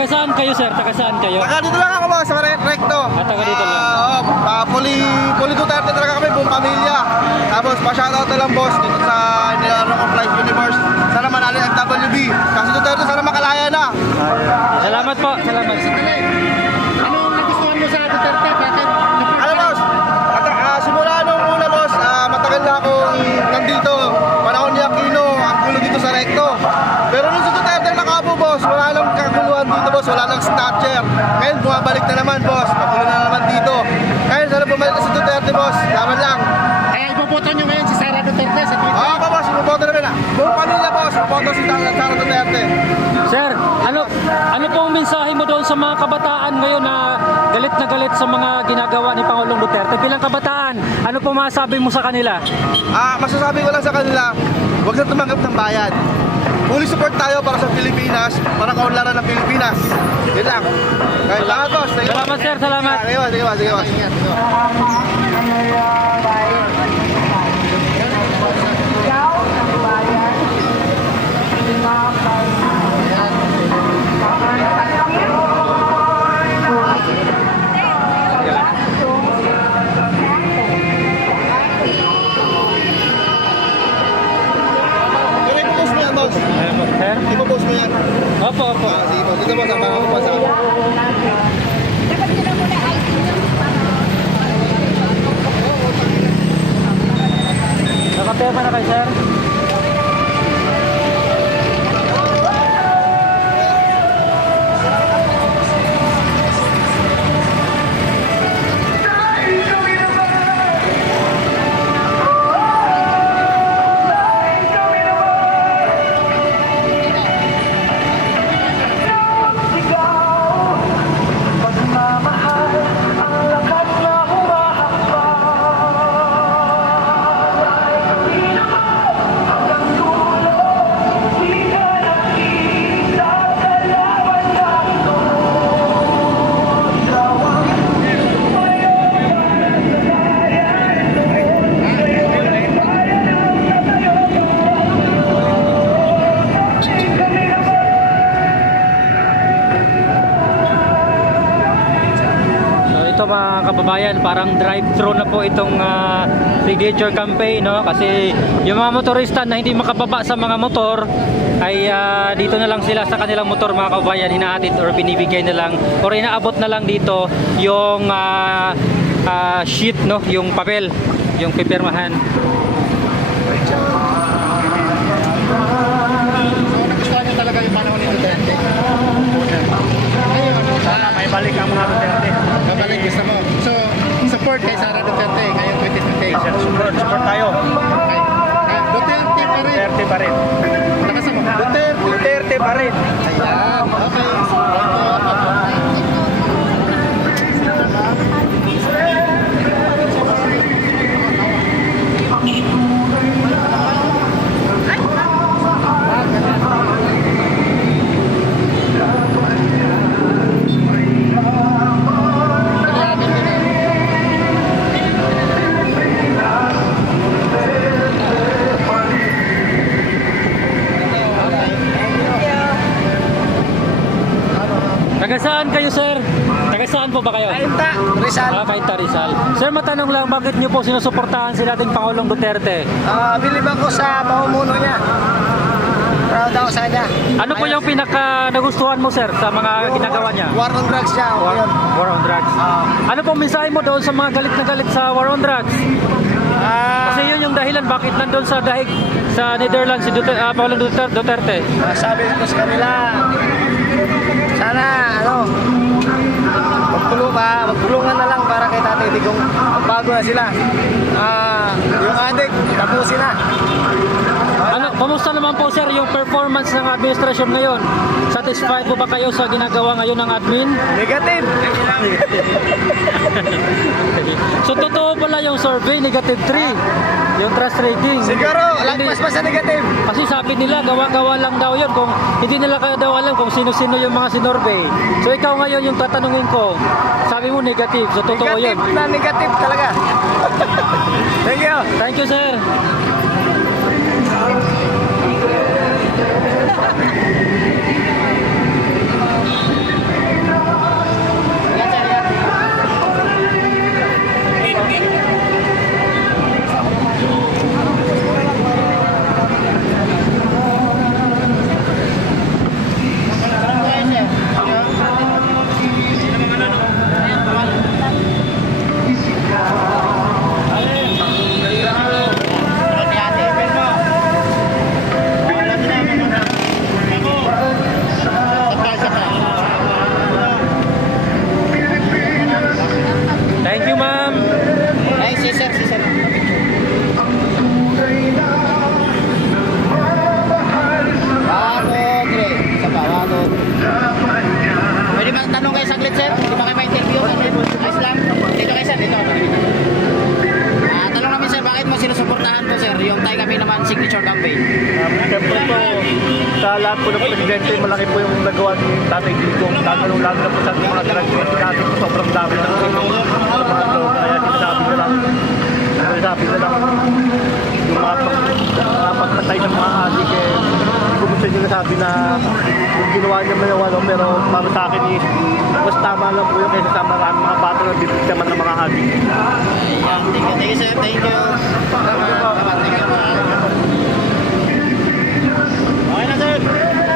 Taga saan kayo, sir? Taga saan kayo? Taga dito lang ako boss, sa recto. Taga dito lang. Puli Duterte talaga kami, buong pamilya. Tapos pa-shoutout na lang boss dito sa nilalaro ko Flight Universe. Sana manalo ang FWB. Kasi Duterte sana makalaya na. Salamat po. Salamat. Anong nagustuhan mo sa Duterte? Bakit? Alam boss, simula nung una boss, matagal na akong nandito. Panahon ni Aquino, ang gulo dito sa recto. Pero nung si Duterte nakaupo boss, wala lang kaguluhan dito boss, wala lang snatcher. Ngayon bumabalik na naman boss, magulo na naman dito. Ngayon sana bumalik na si Duterte boss, laban lang. Kaya iboboto nyo ngayon si Sara Duterte sa Twitter? Oo boss, iboboto namin na. Buong pamilya boss, iboboto si Sara Duterte. Sir, ano pong mensahe mo doon sa mga kabataan ngayon na galit sa mga ginagawa ni Pangulong Duterte? Bilang kabataan, ano po masasabi mo sa kanila? Masasabi ko lang sa kanila, huwag na tumanggap ng bayad. Fully support tayo para sa Pilipinas, para kaunlaran ng Pilipinas. Yun lang. Kahit lahat boss. Salamat sir, salamat. Sige boss. Sir? Ipopost mo yan. Opo. Sige boss. Dito boss, abangan ko pa sa Nakapaya pa na kayo, sir? Mga kababayan, parang drive-thru na po itong signature campaign, no? Kasi yung mga motorista na hindi makababa sa mga motor ay dito na lang sila sa kanilang motor, mga kababayan, hinahatid or binibigay na lang or inaabot na lang dito yung sheet, no? Yung papel, yung pipirmahan. Nagustuhan nyo talaga yung panahon ni Duterte? Ngayon, sana may balik ang mga Duterte. Babalik gusto mo. So, support kay Sara Duterte ngayong 2028. Support tayo. Okay. Duterte pa rin. Duterte pa rin. Nakasama. Duterte pa rin. Ayan. Okay. Taga saan kayo, sir? Taga saan po ba kayo? Kainta, Rizal. Kainta, Rizal. Sir, matanong lang, bakit niyo po sinusuportahan si dating Pangulong Duterte? Bilib ako sa pamumuno niya. Proud ako sa kanya. Ano po yung pinaka nagustuhan mo, sir, sa mga ginagawa niya? War on drugs siya. War on drugs. Ano pong mensahe mo doon sa mga galit na galit sa war on drugs? Kasi yun yung dahilan bakit nandun sa dahig sa Netherlands si Pangulong Duterte. Sabi ko sa kanila, sana magtulungan na lang para kay Tatay Digong. Bago na sila. Yung adik, tapusin na. Kamusta naman po, sir, yung performance ng administrasyon ngayon? Satisfied po ba kayo sa ginagawa ngayon ng admin? Negative. So totoo pala yung survey, negative 3 yung trust rating. Siguro, lagpas pa sa negative. Kasi sabi nila, gawa-gawa lang daw yun. Kung hindi nila kaya daw alam kung sino-sino yung mga sinorvey. So ikaw ngayon yung tatanungin ko, sabi mo negative, so totoo yun. Negative na negative talaga. Thank you. Thank you, sir. tanong kayo saglit, sir. Di ba kayo ma-interview? Ayos lang. Dito kayo, sir. Dito. Tanong namin, sir, bakit mo sinusuportahan po, sir? Yung Tayo Kami Naman signature campaign. Siyempre po, sa lahat po ng presidente, malaki po yung nagawa ni Tatay Digong. Lalo na po sa mga graduate natin, sobrang dami ng mga to. Kaya sinasabi na lang, yung mga pagpatay ng mga adik, kung gusto nyo nasabi na yung ginawa niya may walo, pero para sa akin is, mas tama lang po yung kaysa sa mga bata na bibigyaman ng mga adik. Ayan, thank you, sir. Thank you. Thank you po. Okay na, sir.